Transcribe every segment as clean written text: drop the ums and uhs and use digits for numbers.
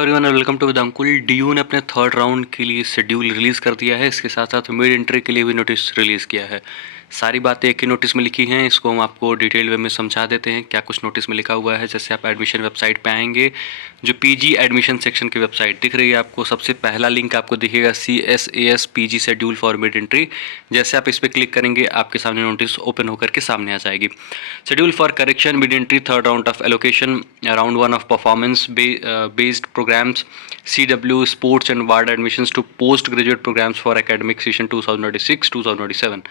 Everyone welcome to विदांकुल। DU ने अपने थर्ड राउंड के लिए शेड्यूल रिलीज़ कर दिया है। इसके साथ साथ मिड एंट्री के लिए भी नोटिस रिलीज़ किया है। सारी बातें एक ही नोटिस में लिखी हैं। इसको हम आपको डिटेल वे में समझा देते हैं क्या कुछ नोटिस में लिखा हुआ है। जैसे आप एडमिशन वेबसाइट पे आएंगे, जो पीजी एडमिशन सेक्शन की वेबसाइट दिख रही है आपको, सबसे पहला लिंक आपको दिखेगा CSAS PG schedule for mid entry. जैसे आप इस पर क्लिक करेंगे आपके सामने नोटिस ओपन होकर के सामने आ जाएगी। Schedule for correction mid entry third round of allocation round one of performance based programs CW sports and WARD admissions to post graduate programs for academic session 2026-2027।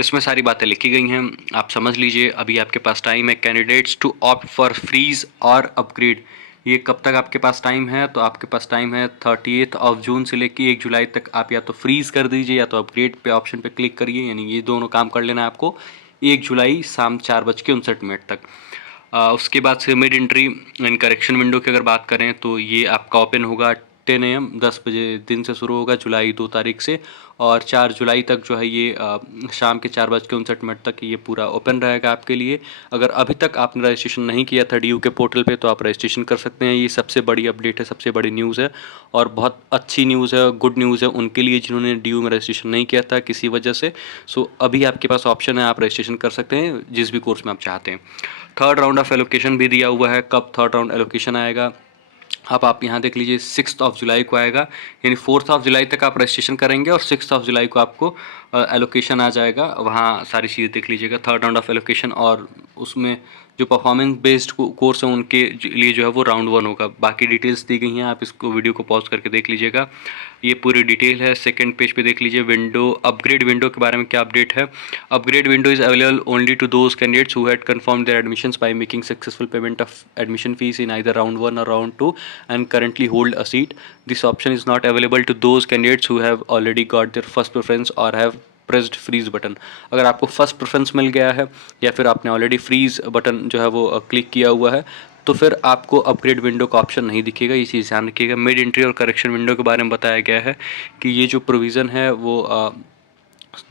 इसमें सारी बातें लिखी गई हैं, आप समझ लीजिए। अभी आपके पास टाइम है candidates to opt for freeze और अपग्रेड। ये कब तक आपके पास टाइम है? तो आपके पास टाइम है 30 जून से लेकर 1 जुलाई तक। आप या तो फ्रीज कर दीजिए या तो अपग्रेड पे ऑप्शन पे क्लिक करिए, यानी ये दोनों काम कर लेना है आपको 1 जुलाई शाम 4:59 तक। उसके बाद से mid entry and correction window की अगर बात करें तो ये आपका ओपन होगा 10 AM 10 बजे दिन से शुरू होगा जुलाई 2 तारीख से, और 4 जुलाई तक जो है ये शाम के 4:59 तक ये पूरा ओपन रहेगा आपके लिए। अगर अभी तक आपने रजिस्ट्रेशन नहीं किया था डीयू के पोर्टल पे तो आप रजिस्ट्रेशन कर सकते हैं। ये सबसे बड़ी अपडेट है, सबसे बड़ी न्यूज़ है और बहुत अच्छी न्यूज़ है, गुड न्यूज़ है उनके लिए जिन्होंने डीयू में रजिस्ट्रेशन नहीं किया था किसी वजह से। सो अभी आपके पास ऑप्शन है, आप रजिस्ट्रेशन कर सकते हैं जिस भी कोर्स में आप चाहते हैं। थर्ड राउंड ऑफ एलोकेशन भी दिया हुआ है, कब थर्ड राउंड एलोकेशन आएगा अब आप यहाँ देख लीजिए 6 जुलाई को आएगा, यानी 4 जुलाई तक आप रजिस्ट्रेशन करेंगे और 6 जुलाई को आपको एलोकेशन आ जाएगा। वहाँ सारी चीज़ें देख लीजिएगा, थर्ड राउंड ऑफ एलोकेशन, और उसमें जो परफॉर्मेंस बेस्ड कोर्स है उनके लिए जो है वो राउंड 1 होगा। बाकी डिटेल्स दी गई हैं, आप इसको वीडियो को पॉज करके देख लीजिएगा, ये पूरी डिटेल है। सेकंड पेज पे देख लीजिए विंडो, अपग्रेड विंडो के बारे में क्या अपडेट है। Upgrade window is available only to those candidates who had confirm their admissions by making successful payment of admission fees in either round 1 और round 2 and currently hold a seat. This option is not available to those candidates who have already got their first preference or have pressed freeze button. अगर आपको first preference मिल गया है या फिर आपने already freeze button जो है वो क्लिक किया हुआ है तो फिर आपको अपग्रेड विंडो का ऑप्शन नहीं दिखेगा। ये चीज़ ध्यान रखिएगा। मिड एंट्री और करेक्शन विंडो के बारे में बताया गया है कि ये जो प्रोविज़न है वो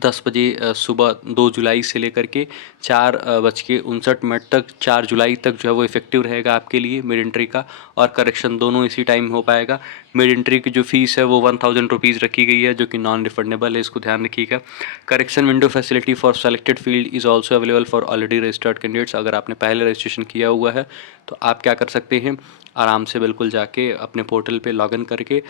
10 बजे सुबह 2 जुलाई से लेकर के 4:59 तक 4 जुलाई तक जो है वो इफेक्टिव रहेगा आपके लिए मिड एंट्री का और करेक्शन दोनों इसी टाइम हो पाएगा। मिड एंट्री की जो फीस है वो 1000 रुपीज़ रखी गई है जो कि नॉन रिफंडेबल है, इसको ध्यान रखिएगा। Correction window facility for selected field is also available for already registered candidates. अगर आपने पहले रजिस्ट्रेशन किया हुआ है तो आप क्या कर सकते हैं, आराम से बिल्कुल जाके अपने पोर्टल पे लॉगिन करके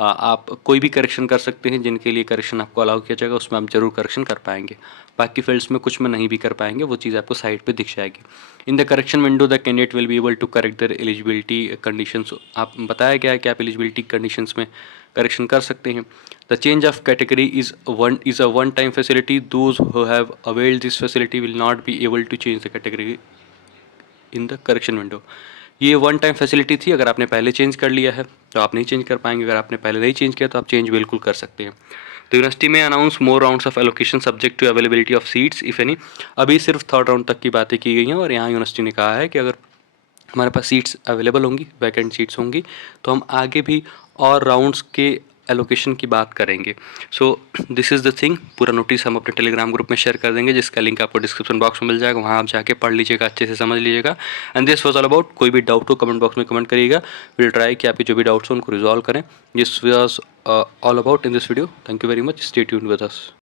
आप कोई भी करेक्शन कर सकते हैं। जिनके लिए करेक्शन आपको अलाउ किया जाएगा उसमें आप जरूर करेक्शन कर पाएंगे। बाकी फील्ड्स में कुछ में नहीं भी कर पाएंगे, वो चीज़ आपको साइट पे दिख जाएगी। In the correction window the candidate will be able to correct their eligibility conditions. आप बताया गया है कि आप एलिजिबिलिटी कंडीशंस में करेक्शन कर सकते हैं। The change of category is a one time facility. Those who have availed this facility will not be able to change the category in the correction window. ये वन टाइम फैसिलिटी थी, अगर आपने पहले change कर लिया है तो आप नहीं चेंज कर पाएंगे, अगर आपने पहले नहीं चेंज किया तो आप चेंज बिल्कुल कर सकते हैं। तो यूनिवर्सिटी में announce more rounds of allocation subject to availability of seats if any. अभी सिर्फ थर्ड राउंड तक की बातें की गई हैं और यहाँ यूनिवर्सिटी ने कहा है कि अगर हमारे पास सीट्स अवेलेबल होंगी, वैकेंट सीट्स होंगी, तो हम आगे भी और राउंड्स के एलोकेशन की बात करेंगे। So this is the thing. पूरा नोटिस हम अपने टेलीग्राम ग्रुप में शेयर कर देंगे जिसका लिंक आपको डिस्क्रिप्शन बॉक्स में मिल जाएगा, वहाँ आप जाके पढ़ लीजिएगा, अच्छे से समझ लीजिएगा। And this was all about. कोई भी डाउट हो कमेंट बॉक्स में कमेंट करिएगा, विल ट्राई कि आपके जो भी डाउट्स हो उनको रिजॉल्व करें। This was all about in this video. Thank you very much, stay tuned with us.